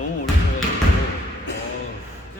너무 어,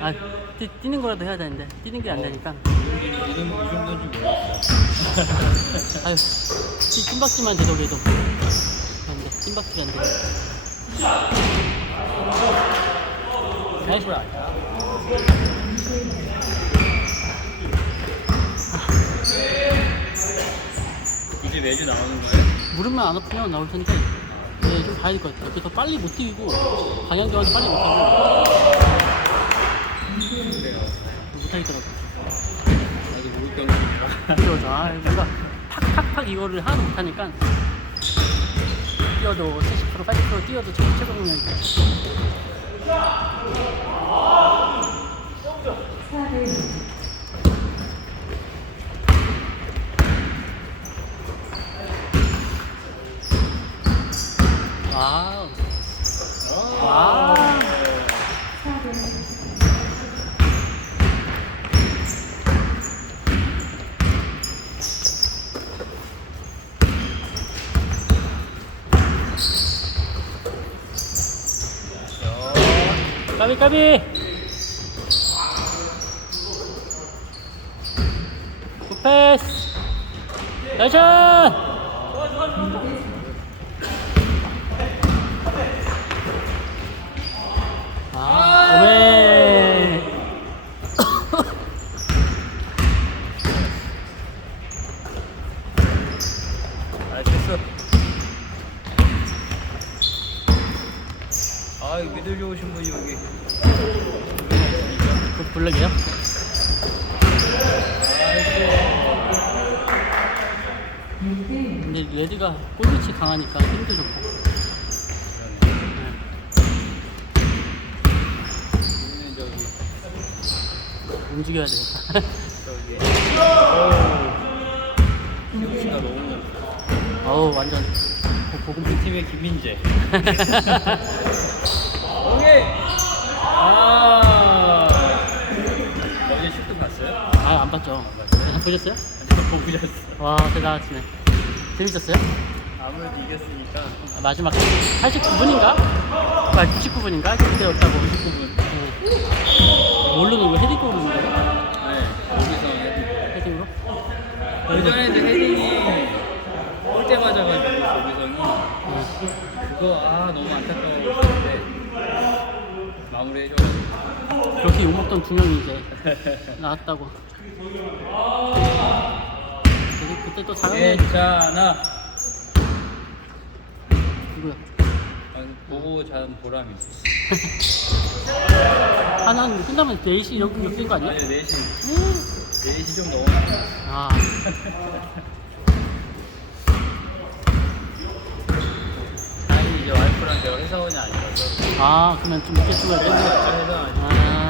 아 뛰, 뛰는 거라도 해야 되는데. 뛰는 게 안 되니까. 이, 이, 이, 이 정도인 줄 몰랐어. 아유 찐- 찐박지만 돼도 그래도. 안 돼. 찐박지가 안돼 나이스 라. 이제 매주 나오는 거예요? 무릎만 안 아프면 나올 텐데 네, 좀 봐야 될 것 같아요 그래서 빨리 못 뛰고 방향 정하서 빨리 못 하고 그래요. 못 하겠더라고 나도 모를 때문에. 그러죠 아 뭔가 팍팍팍 이거를 하나도 못 하니까 뛰어도 70% 80% 뛰어도 최고 최고 공략 와우. 와우 까비 까비. 굿패스. 나이스 아 오메 알겠어. 아, 이거 믿으려 오신 분이 여기. 그 블랙이요? 근데 레드가 골밑이 강하니까 힘도 좋고 저기, 움직여야 되겠다. 김치가 너무. 어우 완전 고- 고급 우리 팀의 김민재. 오케이! 봤죠 아, 보셨어요? 못 보셨어. 와 대단하시네 재밌었어요? 아무래도 이겼으니까. 아, 마지막 89분인가? 아 99분인가? 그때였다고 19분. 모르는 거 헤딩 골르는 거예요? 네, 여기서 헤딩. 헤딩으로? 예전에도 헤딩이 골대 맞아가지고 조기성이 네. 그거 아 너무 안타까웠는데 마무리해줘가지고 그렇게 욕먹던 두 명이 이제 나왔다고 그때 또 잘하네 괜찮아 누구야? 아, 보고 잔 보람이 있어. 하나는 끝나면 4시 이렇게 이렇게 거 아니야? 아니 4시. 음. 4시 좀 넘었나 아. 아니 이제 와이프랑 제가 회사원이 아니라서. 아 그러면 좀 늦게 찍어야 돼? 회사 회사 아니 아.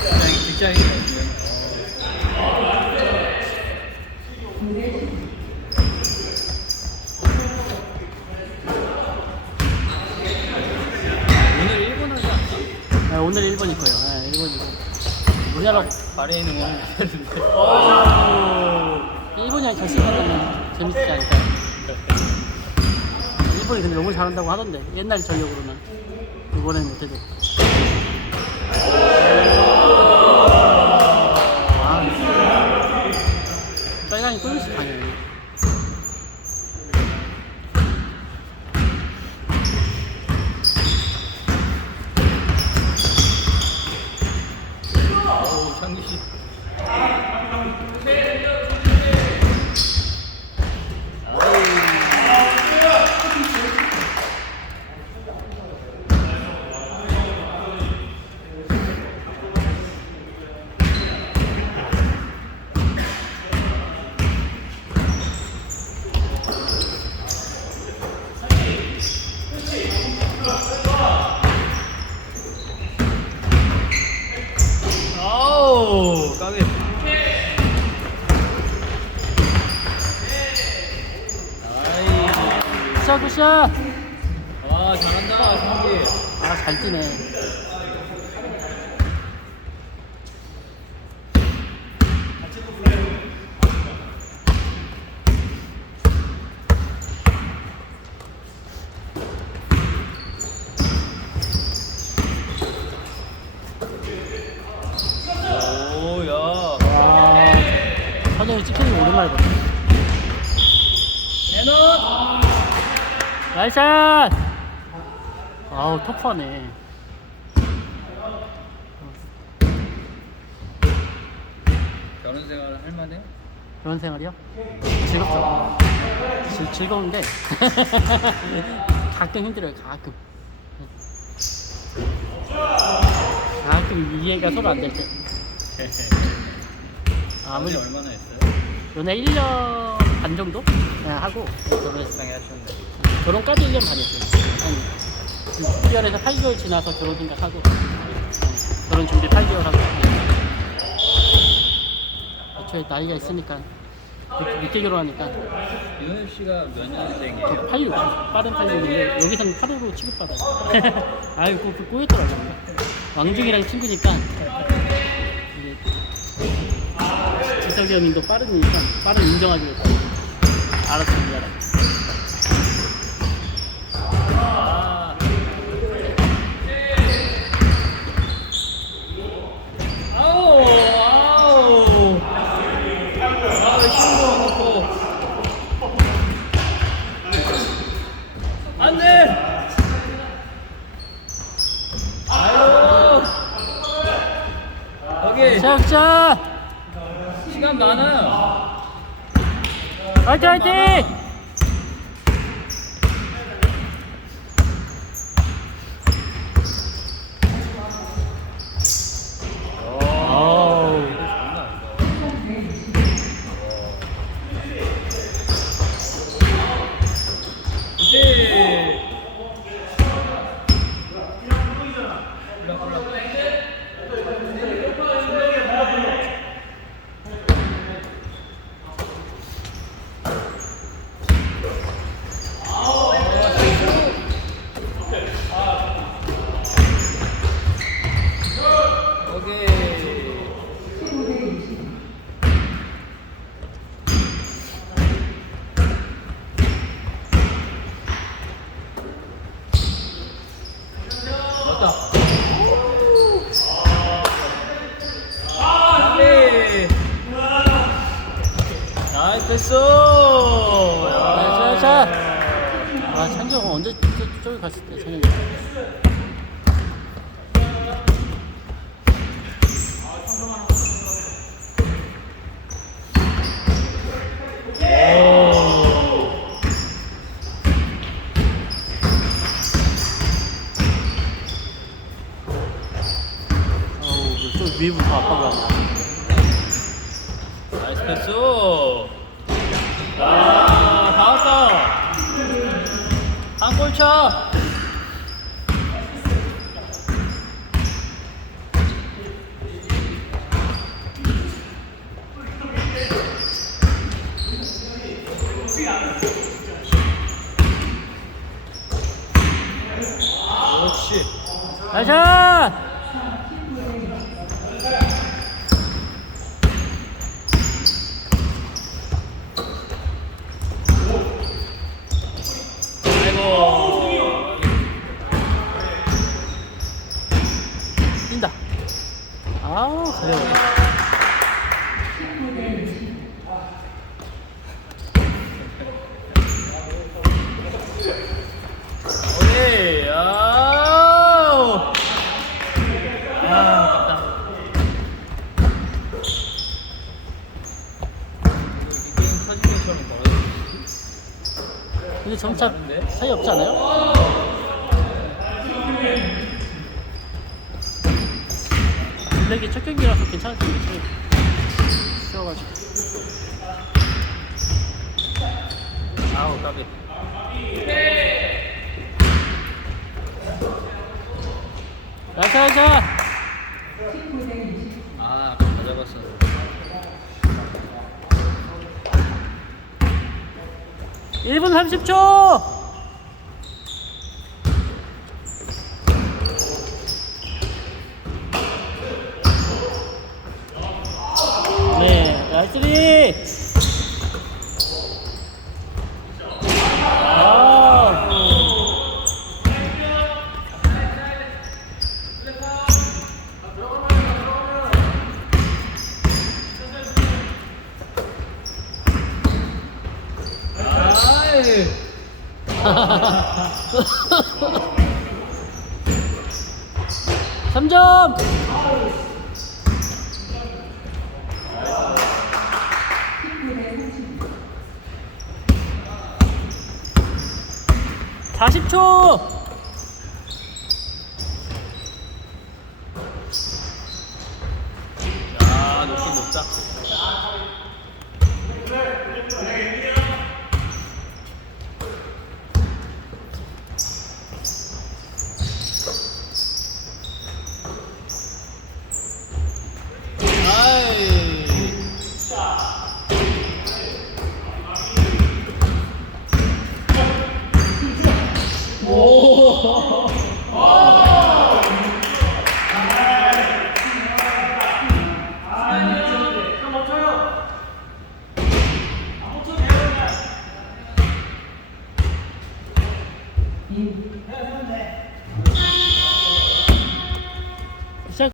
그냥 직장인이었으면 오늘 일본 하지 않나? 네, 오늘 일본일 거예요. 네, 일본이고 우리나라 바레인 응원 못했는데. 일본이랑 결승하면 재밌지 않을까요? 일본이 근데 너무 잘한다고 하던데 옛날 전력으로는. 이번엔 못해도 아, 빨강이 꿀씩 강해요 어우 창기 씨 아우 까비 아이 굿샷 굿샷. 아 잘한다 창기. 아잘 뛰네 말고. 에너 나이샷! 아우, 터프하네. 결혼 생활 할만해? 그런 생활이요? 즐겁죠. 즐, 즐거운데 가끔 힘들어요. 가끔. 가끔 이해가 서로 안 될 때. 아무리 얼마나 했어요? 연애 1년 반 정도 그냥 하고 결혼했어요. 하셨네 결혼까지 1년 반 했어요. 한 6개월에서 8개월 지나서 결혼 생각하고 어, 결혼 준비 8개월 하고 애초에 나이가 있으니까 늦- 늦게 결혼하니까 윤호 씨가 몇저 년생이에요? 86, 빠른 86인데 여기서는 85로 취급받아요. 아유, 그, 그 꼬였더라고요. 왕중이랑 친구니까 지석이 형님도 빠르니까 빠른 인정하기로. 알았어, 미안해. 아 아우 아우 아우 신고 놓고 안돼 아유 여기 시작자! 시간 많아요 화이팅, 화이팅! 아우. 이거 장난 아니다. 이제 올라 올라 오케이 맞다. 네. 나이스 패스. 자, 자. 아, 찬기 형 언제 저- 저기 갔을 때, 찬영이. 어우, 좀 위부터 압박을 하네. 나이스. 아, 다 왔다. 한골 차. 역시. 나이샷! 아이고. 뛴다. 아우, 가려워. 오케이. 아우. 아, 아깝다. 이 게임 터진 것처럼 벌어졌지. 근데 다른데? 차이 없지 않아요? 블랙이 첫 경기라서 괜찮을 텐데 좀 쉬어가지고 아우, 까비. 나이스 나이스 아, 잡았어. 일분 30초. 네 나이스 리 3점! (40초) 오. 오. 아.